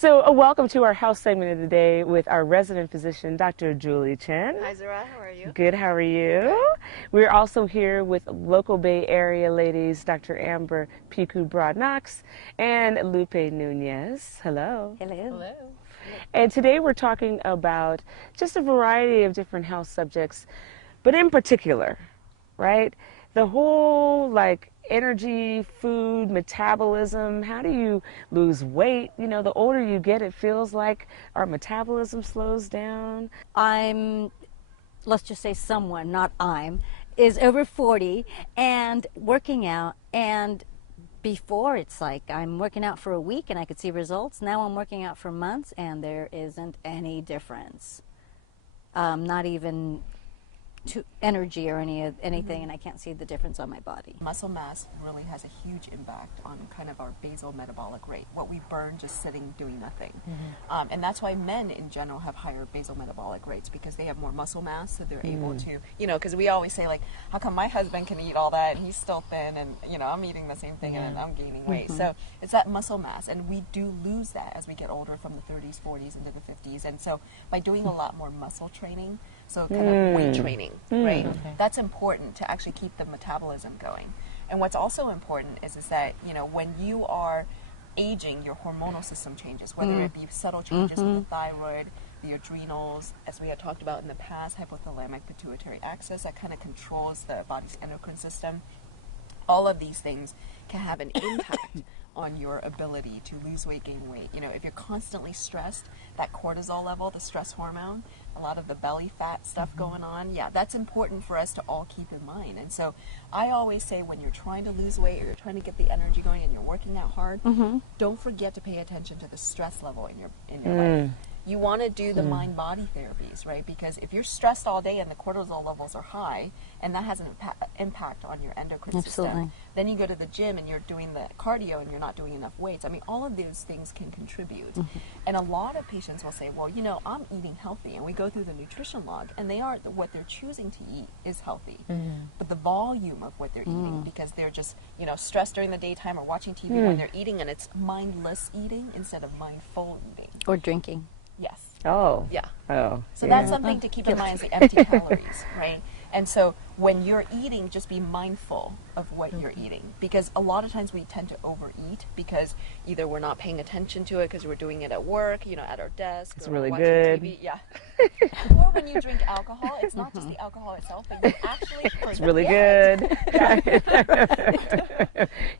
So welcome to our health segment of the day with our resident physician, Dr. Julie Chen. Hi Zara, how are you? Good, how are you? Good. We're also here with local Bay Area ladies, Dr. Amber Piku-Broad-Knox and Lupe Nunez. Hello. Hello. Hello. And today we're talking about just a variety of different health subjects, but in particular, right, the whole energy, food, metabolism, how do you lose weight? You know, the older you get, it feels like our metabolism slows down. Let's just say someone, not is over 40 and working out, and before it's like I'm working out for a week and I could see results. Now I'm working out for months and there isn't any difference. Not even to energy or anything, and I can't see the difference on my body. Muscle mass really has a huge impact on kind of our basal metabolic rate, what we burn just sitting doing nothing. And that's why men in general have higher basal metabolic rates, because they have more muscle mass, so they're able to, because we always say, like, how come my husband can eat all that and he's still thin, and I'm eating the same thing and I'm gaining weight. So it's that muscle mass, and we do lose that as we get older, from the 30s, 40s into the 50s. And so by doing a lot more muscle training, so kind of weight training, right? Okay. That's important to actually keep the metabolism going. And what's also important is that, when you are aging, your hormonal system changes, whether it be subtle changes in the thyroid, the adrenals, as we had talked about in the past, hypothalamic pituitary axis, that kind of controls the body's endocrine system. All of these things can have an impact on your ability to lose weight, gain weight. If you're constantly stressed, that cortisol level, the stress hormone, a lot of the belly fat stuff going on, that's important for us to all keep in mind. And so I always say, when you're trying to lose weight or you're trying to get the energy going and you're working out hard, don't forget to pay attention to the stress level in your life. You want to do the mind-body therapies, right? Because if you're stressed all day and the cortisol levels are high, and that has an impact on your endocrine system, then you go to the gym and you're doing the cardio and you're not doing enough weights. I mean, all of those things can contribute. And a lot of patients will say, well, I'm eating healthy. And we go through the nutrition log, and what they're choosing to eat is healthy. But the volume of what they're eating, because they're just, stressed during the daytime or watching TV when they're eating, and it's mindless eating instead of mindful eating. Or drinking. Yes. Oh. Yeah. Oh. So that's something to keep in mind, is the empty calories, right? And so when you're eating, just be mindful of what you're eating, because a lot of times we tend to overeat because either we're not paying attention to it because we're doing it at work, at our desk. It's or really watching good. TV. Yeah. Or when you drink alcohol, it's not just the alcohol itself, but you actually it's really good.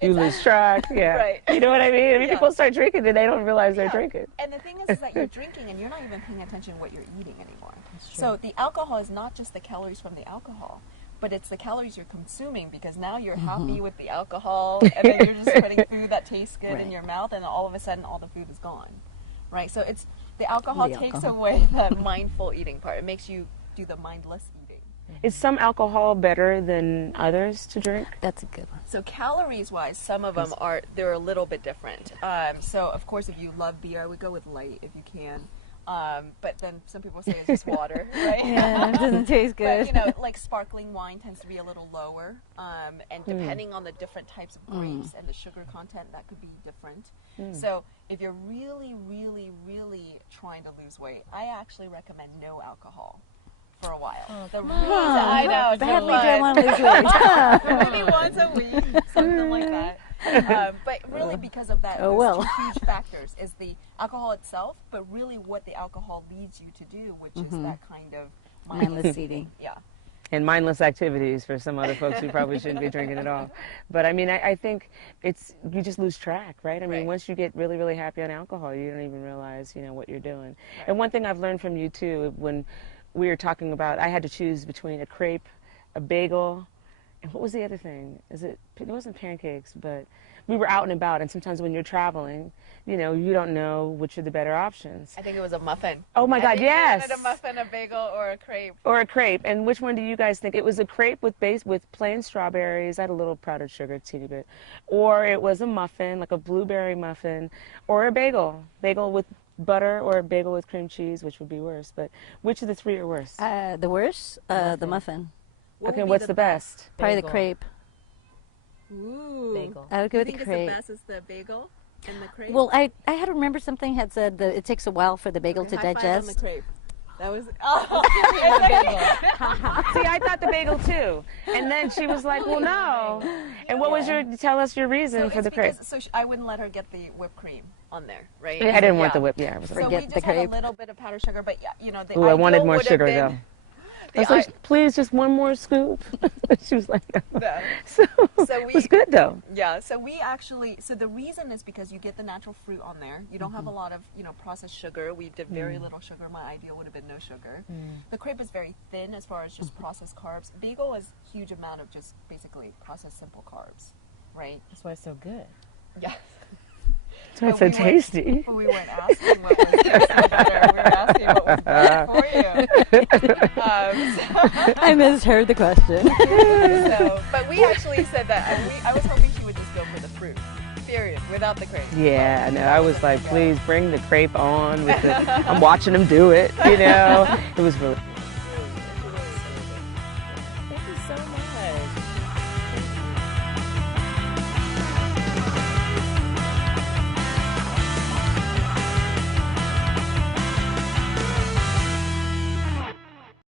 You lose track. Yeah. Right. You know what I mean? People start drinking and they don't realize they're drinking. And the thing is that you're drinking and you're not even paying attention to what you're eating anymore. So the alcohol is not just the calories from the alcohol, but it's the calories you're consuming, because now you're happy with the alcohol, and then you're just putting food that tastes good in your mouth, and all of a sudden all the food is gone, right? So it's the alcohol takes away that mindful eating part. It makes you do the mindless eating. Is some alcohol better than others to drink? That's a good one. So calories-wise, some of them they're a little bit different. So of course, if you love beer, I would go with light if you can. But then some people say it's just water, right? Yeah, it doesn't taste good. But, like sparkling wine tends to be a little lower, and depending on the different types of grapes and the sugar content, that could be different. So if you're really, really, really trying to lose weight, I actually recommend no alcohol for a while. The reason, I know, it's badly don't want to lose weight. maybe once a week, something like that. But really, because of that, those two huge factors is the alcohol itself, but really what the alcohol leads you to do, which is that kind of mindless eating. Yeah. And mindless activities for some other folks who probably shouldn't be drinking at all. But I mean, I think you just lose track, right? I mean, once you get really, really happy on alcohol, you don't even realize, what you're doing. Right. And one thing I've learned from you too, when we were talking about, I had to choose between a crepe, a bagel, and what was the other thing? It wasn't pancakes, but we were out and about, and sometimes when you're traveling, you don't know which are the better options. I think it was a muffin. Oh my God, yes! I wanted a muffin, a bagel, or a crepe. Or a crepe. And which one do you guys think? It was a crepe with plain strawberries. I had a little powdered sugar, a teeny bit. Or it was a muffin, like a blueberry muffin, or a bagel. Bagel with butter, or a bagel with cream cheese, which would be worse. But which of the three are worse? The worst? The muffin. Okay, what's the best? Probably the crepe. Ooh. Bagel. I would go with the think crepe. the best is the bagel? And the crepe? Well, I had to remember something had said that it takes a while for the bagel to High five on the digest. crepe. That was. See, I thought the bagel too, and then she was like, "Well, no." And what was tell us your reason for the crepe? So I wouldn't let her get the whipped cream on there, right? I didn't want the whip. Yeah, I was So like, we Forget just the had a crepe. little bit of powdered sugar, but you know, the "Ooh, I wanted ideal more would have sugar been- though." I was like, "Please, just one more scoop." She was like, "No." No. So we- it was good though. Yeah, so the reason is because you get the natural fruit on there. You don't have a lot of, processed sugar. We did very little sugar. My ideal would have been no sugar. The crepe is very thin as far as just processed carbs. Bagel is huge amount of just basically processed simple carbs, right? That's why it's so good. Yeah. That's why it's so tasty. But we weren't asking what was better. We were asking what was better for you. I misheard the question. But we actually said that. I was hoping she would just go for the fruit. Period. Without the crepe. Yeah, I know. I was like, "Please bring the crepe on." I'm watching them do it. It was really.